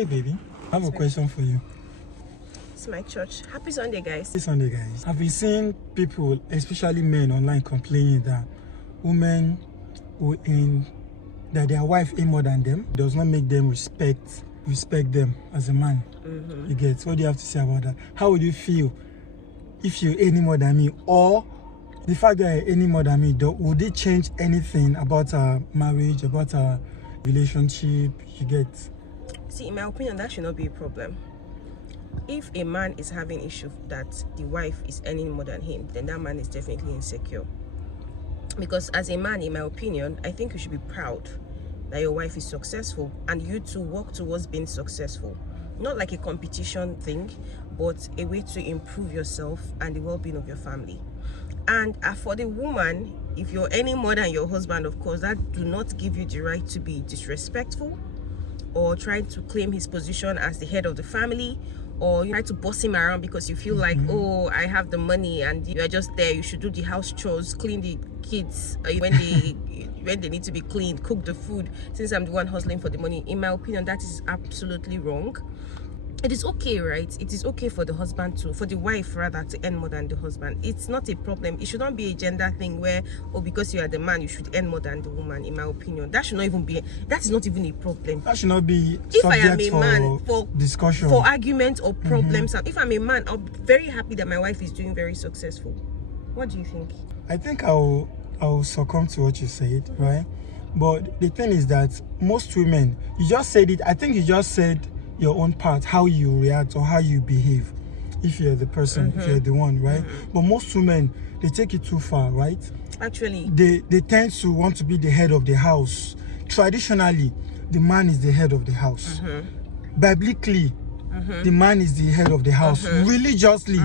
Hey baby, I have a question for you. It's my church. Happy Sunday, guys. Happy Sunday, guys. I've been seeing people, especially men online, complaining that women that their wife ain't more than them does not make them respect them as a man. You get? What do you have to say about that? How would you feel if you're any more than me, or the fact that you're any more than me? Would it change anything about our marriage, about our relationship? You get? See, in my opinion, that should not be a problem. If a man is having issue that the wife is earning more than him, then that man is definitely insecure. Because as a man, in my opinion, I think you should be proud that your wife is successful and you two work towards being successful. Not like a competition thing, but a way to improve yourself and the well-being of your family. And for the woman, if you're earning more than your husband, of course, that do not give you the right to be disrespectful or trying to claim his position as the head of the family, or you try to boss him around because you feel like, oh, I have the money and you are just there. You should do the house chores, clean the kids when they need to be cleaned, cook the food, since I'm the one hustling for the money. In my opinion, that is absolutely wrong. It is okay, right? It is okay for the wife rather, to earn more than the husband. It's not a problem. It should not be a gender thing where, oh, because you are the man, you should earn more than the woman. In my opinion, that is not even a problem. That should not be if I am subject a man for discussion, for argument or problems. If I'm a man, I'm very happy that my wife is doing very successful. What do you think? I think I'll succumb to what you said, right? But the thing is that most women, you just said it. I think you just said your own part, how you react or how you behave if you're the person, if you're the one, right? But most women, they take it too far, right? Actually, they tend to want to be the head of the house. Traditionally, the man is the head of the house. Biblically, the man is the head of the house. Religiously,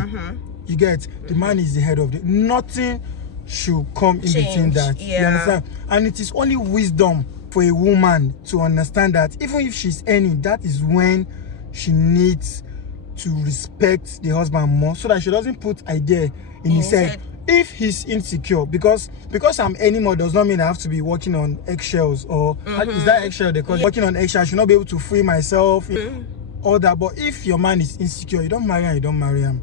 you get, the man is the head of the, nothing should come in between that. You understand? And it is only wisdom for a woman to understand that even if she's earning, that is when she needs to respect the husband more, so that she doesn't put idea in his head if he's insecure, because I'm earning more does not mean I have to be working on eggshells, or is that eggshell they call it? Working on eggshells, I should not be able to free myself, all that. But if your man is insecure, you don't marry him, you don't marry him.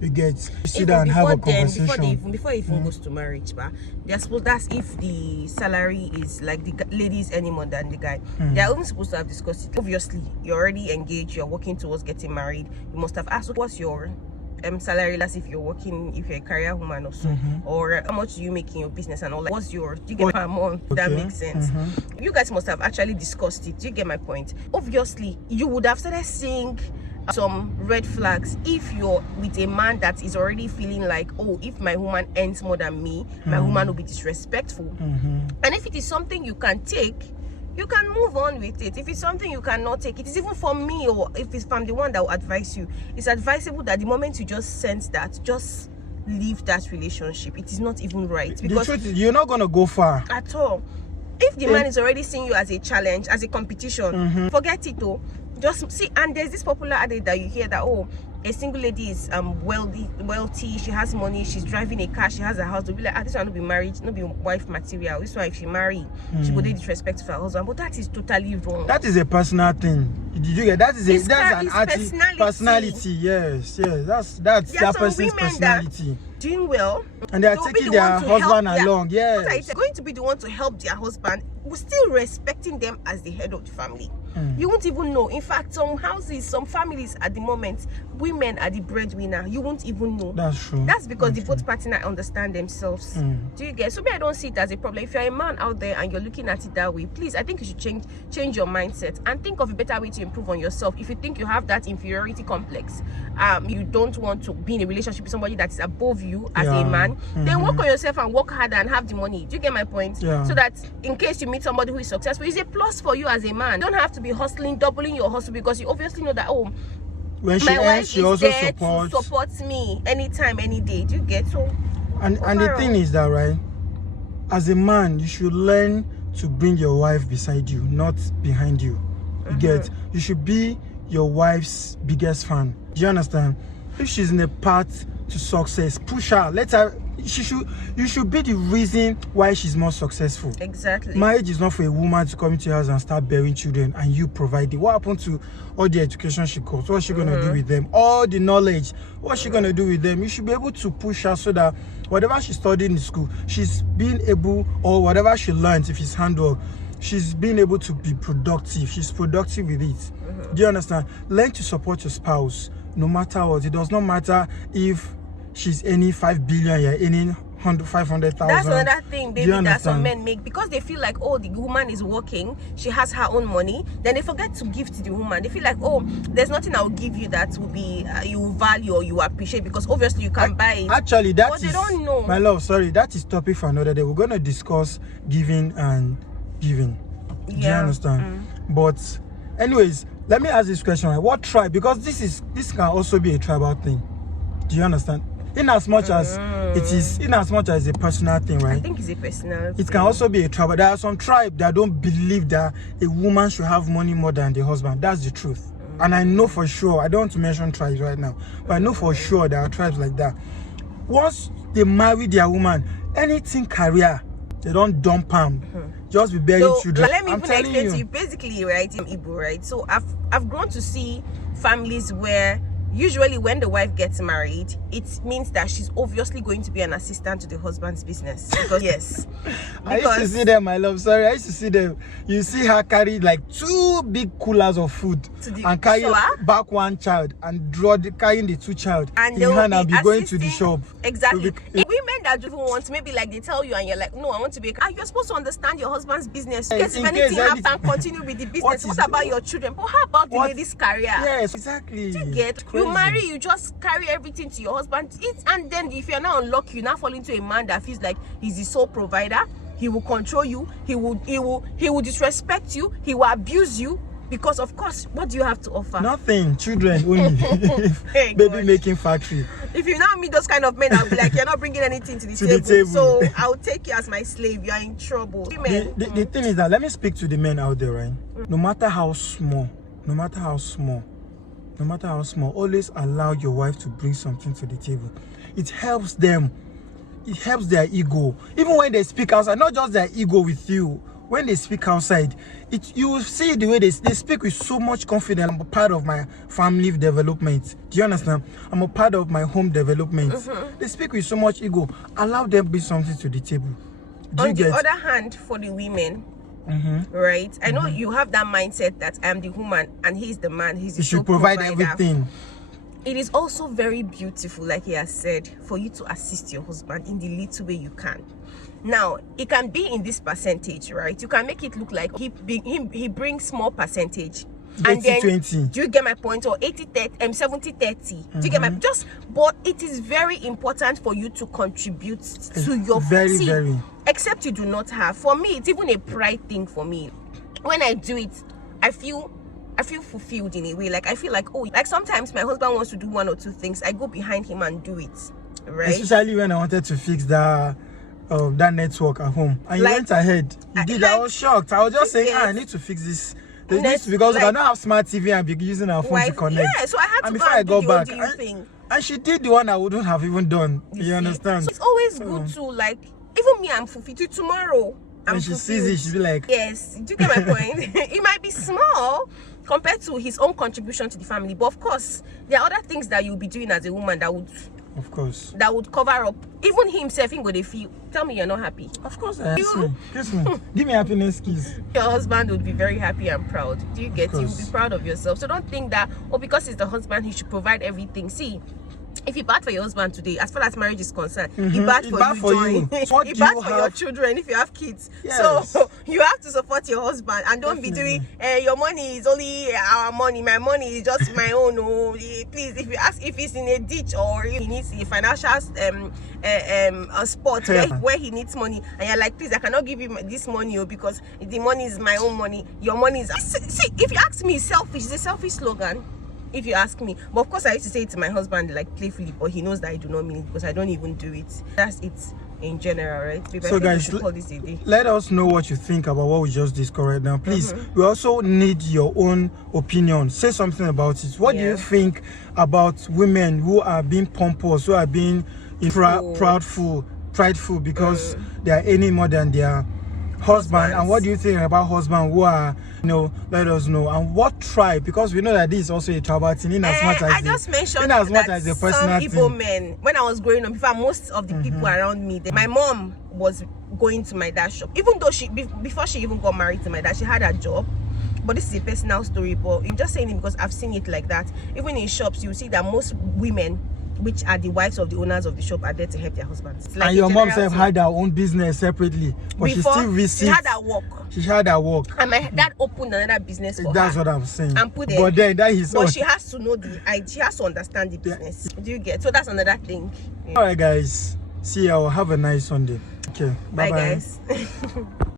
You get, you sit down and have a conversation. Before it even goes to marriage, but they're supposed, that's if the salary is like the ladies any more than the guy. They're even supposed to have discussed it. Obviously, you're already engaged, you're working towards getting married. You must have asked, what's your salary, less if you're working, if you're a career woman or so, or how much do you make in your business and all that. What's your, do you get per month? That makes sense. You guys must have actually discussed it. Do you get my point? Obviously, you would have started seeing some red flags if you're with a man that is already feeling like, oh, if my woman earns more than me, my woman will be disrespectful. And if it is something you can take, you can move on with it. If it's something you cannot take, it is even for me, or if it's from the one that will advise you, it's advisable that the moment you just sense that, just leave that relationship. It is not even right, because the truth is, you're not gonna go far at all. If the man is already seeing you as a challenge, as a competition, forget it though. Just see, and there's this popular adage that you hear that, oh, a single lady is wealthy, she has money, she's driving a car, she has a house. They'll be like, this one will be married, not be wife material. This one, if she marry, she would disrespect to her husband. But that is totally wrong. That is a personal thing. Did you get that? That's an personality. Yes, that's that person's personality. Doing well, and they are taking their husband along. Yes, they're going to be the one to help their husband, still respecting them as the head of the family. You won't even know. In fact, some houses, some families at the moment, women are the breadwinner. You won't even know. That's true. That's because the both partners understand themselves. Do you get? So I don't see it as a problem. If you're a man out there and you're looking at it that way, please, I think you should change your mindset and think of a better way to improve on yourself. If you think you have that inferiority complex, you don't want to be in a relationship with somebody that is above you as a man, then work on yourself and work harder and have the money. Do you get my point? So that in case you meet somebody who is successful, it's a plus for you as a man. You don't have to be hustling, doubling your hustle, because you obviously know that, oh, when she my wife she is also there to support me anytime, any day. Do you get? So and the thing is that, right, as a man, you should learn to bring your wife beside you, not behind you. You get? You should be your wife's biggest fan. Do you understand? If she's in a path to success, push her, let her You should be the reason why she's more successful. Exactly. Marriage is not for a woman to come into your house and start bearing children and you provide it. What happened to all the education she got? What's she gonna do with them? All the knowledge, what's she gonna do with them? You should be able to push her so that whatever she studied in school, she's being able, or whatever she learns, if it's handwork, she's being able to be productive. She's productive with it. Do you understand? Learn to support your spouse no matter what. It does not matter if she's earning 5 billion, you're earning 500,000. That's another thing, baby, that some understand? men make, because they feel like, oh, the woman is working, she has her own money, then they forget to give to the woman. They feel like, oh, there's nothing I'll give you that will be you value or you appreciate, because obviously you can buy it. Actually, that but is, they don't know. my love, sorry, that is topic for another day. We're going to discuss giving and giving. Do you understand? But anyways, let me ask this question, right? What tribe? Because this can also be a tribal thing. Do you understand? In as much as it is, in as much as a personal thing, right? I think it's a personal It can also be a tribal. There are some tribes that don't believe that a woman should have money more than the husband. That's the truth. And I know for sure, I don't want to mention tribes right now, but I know for sure there are tribes like that. Once they marry their woman, anything career, they don't dump them. Just be bearing children. Let me I'm even telling explain to you. you. Basically, right, I'm Igbo, right? So I've grown to see families where usually when the wife gets married, it means that she's obviously going to be an assistant to the husband's business. Because yes, I used to see them, my love. Sorry, I used to see them. You see her carry like 2 big coolers of food and carry back one child and carrying the 2 child and in hand and be going to the shop. Exactly. Women that don't want, maybe like they tell you and you're like, no, I want to be. You're supposed to understand your husband's business. Because if anything happens, continue with the business. What about your children? But how about the lady's career? Yes, exactly. You get you marry, you just carry everything to your husband. And then if you're not unlucky, you now fall into a man that feels like he's the sole provider. He will control you. He will disrespect you. He will abuse you. Because of course, what do you have to offer? Nothing. Children only. Hey, baby making factory. If you now meet those kind of men, I'll be like, you're not bringing anything to the table. So I'll take you as my slave. You're in trouble. The thing is that, let me speak to the men out there, right? No matter how small, always allow your wife to bring something to the table. It helps them. It helps their ego. Even when they speak outside, not just their ego with you. When they speak outside, you will see the way they speak with so much confidence. I'm a part of my family development. Do you understand? I'm a part of my home development. They speak with so much ego. Allow them to bring something to the table. On the other hand, for the women, right? I know you have that mindset that I'm the woman and he's the man. He should provide everything. It is also very beautiful, like he has said, for you to assist your husband in the little way you can. Now, it can be in this percentage, right? You can make it look like he brings small percentage. 80-20. Do you get my point? Or 80-30, 70-30. Do you get my but it is very important for you to contribute to your very. Except you do not have. For me, it's even a pride thing for me. When I do it, I feel fulfilled in a way. Like I feel like, oh, like sometimes my husband wants to do 1 or 2 things, I go behind him and do it. Right? Especially when I wanted to fix that network at home, and you went ahead. You did. I was shocked. I was just saying, I need to fix this. Because we cannot have smart TV and be using our phone to connect. Yeah, so I had and to before I got back, thing. And she did the one I wouldn't have even done. You understand? So it's always good to, like, even me, I'm fulfilled. Tomorrow, when she sees it, she'll be like, yes. Do you get my point? It might be small compared to his own contribution to the family, but of course, there are other things that you'll be doing as a woman that would. Of course. That would cover up. Even himself, he would feel. Tell me you're not happy. Of course I am. Kiss me. Give me happiness kiss. Your husband would be very happy and proud. Do you get it? You'll be proud of yourself. So don't think that, because he's the husband, he should provide everything. See, if you bad for your husband today, as far as marriage is concerned, he bad for you. He bad for your children if you have kids. Yes. So you have to support your husband and don't be doing your money is only our money, my money is just my own. Oh, please, if you ask if he's in a ditch or he needs a financial a spot where he needs money, and you're like, please, I cannot give you this money because the money is my own money. Your money is. See, if you ask me, selfish. It's a selfish slogan. If you ask me, but of course I used to say it to my husband like playfully, but he knows that I do not mean it because I don't even do it. That's it in general, right? Maybe so guys, let us know what you think about what we just discussed right now. Please, we also need your own opinion. Say something about it. What do you think about women who are being pompous, who are being proudful? prideful because they are earning more than their husband. And what do you think about husband who are, let us know. And what tribe, because we know that this is also a tribal thing, in as much as I just mentioned in as much that as a some personal Igbo thing. men, when I was growing up, in fact, most of the people around me, my mom was going to my dad's shop, even though before she even got married to my dad, she had a job. But this is a personal story, but I'm just saying it because I've seen it like that. Even in shops, you see that most women, which are the wives of the owners of the shop, are there to help their husbands. Like and your mom self had her own business separately, but before, she still received. she had her work. She had her work. And my dad opened another business for That's her. what I'm saying. And put but then that is. But she has to know she has to understand the business. Do you get? So that's another thing. Yeah. All right, guys. See you. Have a nice Sunday. Okay. Bye guys.